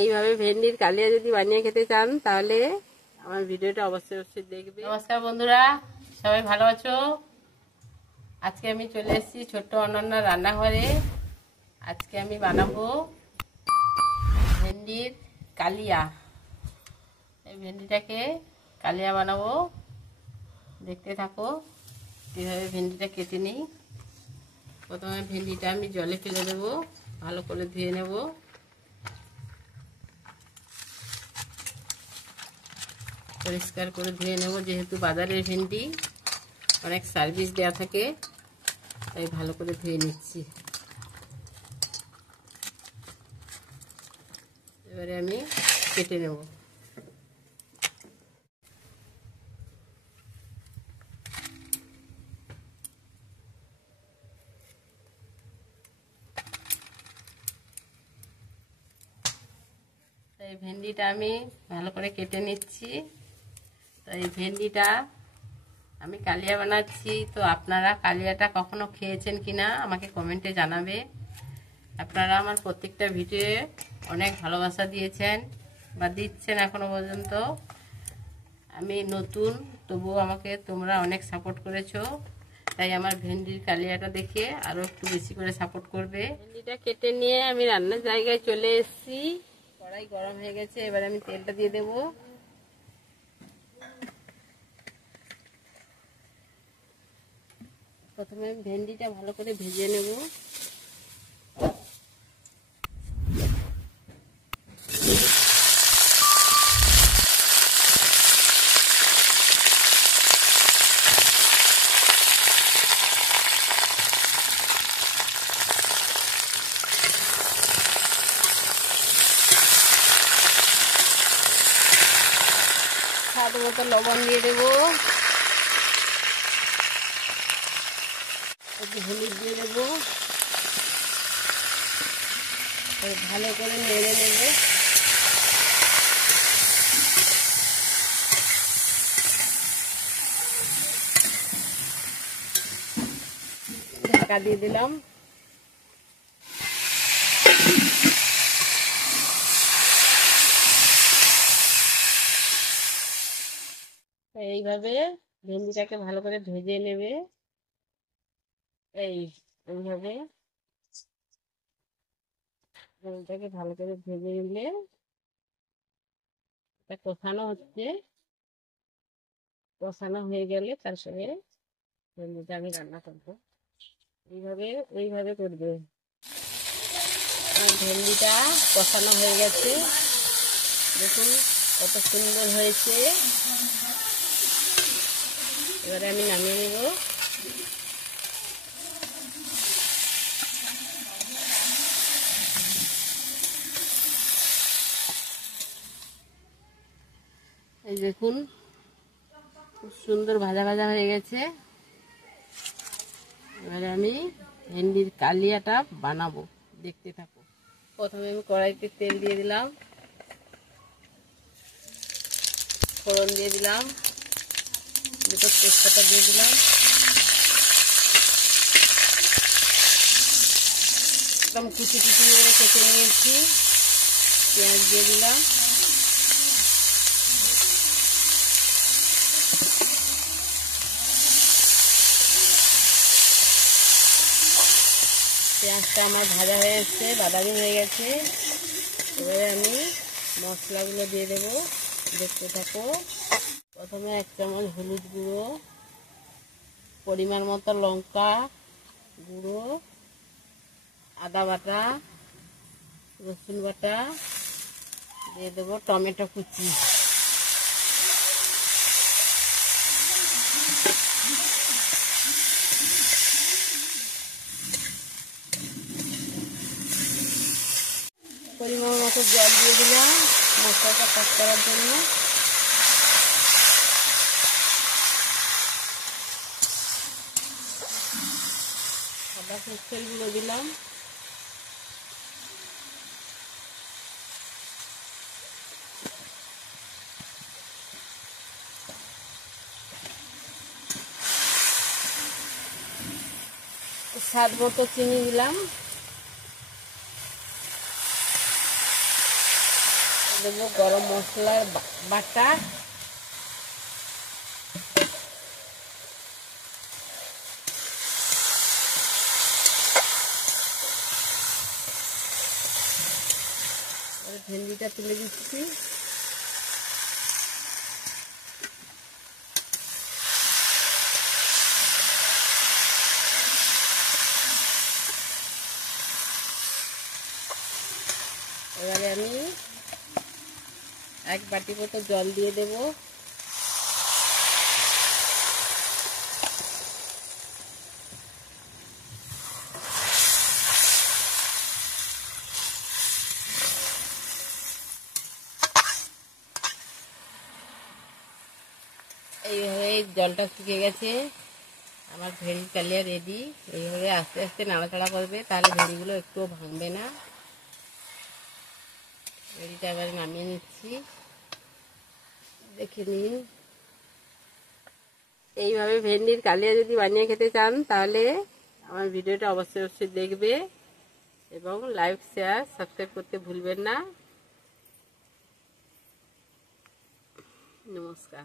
এইভাবে ভেন্ডির কালিয়া যদি বানিয়ে খেতে চান তাহলে আমার ভিডিওটা অবশ্যই দেখবে। নমস্কার বন্ধুরা, সবাই ভালো আছো? আজকে আমি চলে এসেছি ছোট্ট অনন্যা রান্নাঘরে। আজকে আমি বানাবো ভেন্ডির কালিয়া। এই ভেন্ডিটাকে কালিয়া বানাবো, দেখতে থাকো কীভাবে ভেন্ডিটা কেটে নিই। প্রথমে ভেন্ডিটা আমি জলে ফেলে দেবো, ভালো করে ধুয়ে নেব। পরিষ্কার করে ধুয়ে নেব, যেহেতু বাজারের ভেন্ডি অনেক সার্ভিস দেওয়া থাকে, তাই ভালো করে ধুয়ে নিচ্ছি। এবারে আমি কেটে নেব। এই ভেন্ডিটা আমি ভালো করে কেটে নিচ্ছি। তো এই ভেন্ডিটা আমি কালিয়া বানাচ্ছি, তো আপনারা কালিয়াটা কখনো খেয়েছেন কিনা আমাকে কমেন্টে জানাবে। আপনারা আমার প্রত্যেকটা ভিডিওয়ে অনেক ভালোবাসা দিয়েছেন বা দিচ্ছেন এখনো পর্যন্ত। আমি নতুন, তবুও আমাকে তোমরা অনেক সাপোর্ট করেছো, তাই আমার ভেন্ডির কালিয়াটা দেখে আরও একটু বেশি করে সাপোর্ট করবে। ভেন্ডিটা কেটে নিয়ে আমি রান্নার জায়গায় চলে এসেছি। কড়াই গরম হয়ে গেছে, এবার আমি তেলটা দিয়ে দেবো। প্রথমে ভেন্ডিটা ভালো করে ভেজে নেব। স্বাদ মতো লবণ দিয়ে দেবো, একটু হলুদ দিয়ে দেবো, ভালো করে নেড়ে নেব। ঢাকা দিয়ে দিলাম। এইভাবে ভেন্ডিটাকে ভালো করে ভেজে নেবে। এইভাবে ভেন্ডিটাকে ভালো করে ভেজে নিলে এটা কষানো হচ্ছে। কষানো হয়ে গেলে তার সঙ্গে ভেন্ডিটা আমি রান্না করবো। এইভাবে করবে। আমার ভেন্ডিটা কষানো হয়ে গেছে, দেখুন কত সুন্দর হয়েছে। এবারে আমি নামিয়ে নেব। এই দেখুন খুব সুন্দর ভাজা ভাজা হয়ে গেছে। এবারে আমি ভেন্ডির কালিয়াটা বানাবো, দেখতে থাকো। প্রথমে আমি কড়াইতে তেল দিয়ে দিলাম, ফোড়ন দিয়ে দিলাম, দুটো তেজপাতা দিয়ে দিলাম, একদম কুচি কুচি করে কেটে নিয়েছি। পেঁয়াজ দিয়ে দিলাম, পেঁয়াজটা আমার ভাজা হয়ে এসছে, বাদামি হয়ে গেছে। এবারে আমি মশলাগুলো দিয়ে দেবো, দেখতে থাকো। প্রথমে 1 চামচ হলুদ গুঁড়ো, পরিমাণ মতো লঙ্কা গুঁড়ো, আদা বাটা, রসুন বাটা দিয়ে দেবো, টমেটো কুচি। পরিমাণ মতো জল দিয়ে দিলাম মশলাটা কাট করার জন্য। আদা সরষের গুঁড়ো দিলাম, স্বাদ মতো চিনি দিলাম, দেবো গরম মশলার বাটা, ভেন্ডিটা তুলে দিচ্ছি। এবারে আমি 1 বাটি মতো জল দিয়ে দেব। এইভাবে জলটা শুকিয়ে গেছে, আমার ভেন্ডি কালিয়া রেডি। এইভাবে আস্তে আস্তে নাড়াচাড়া করবে, তাহলে ভেন্ডিগুলো একটুও ভাঙবে না। ভেন্ডিটা এবারে নামিয়ে নিচ্ছি, দেখে নিন। এইভাবে ভেন্ডির কালিয়া যদি বানিয়ে খেতে চান তাহলে আমার ভিডিওটা অবশ্যই অবশ্যই দেখবে এবং লাইক শেয়ার সাবস্ক্রাইব করতে ভুলবেন না। নমস্কার।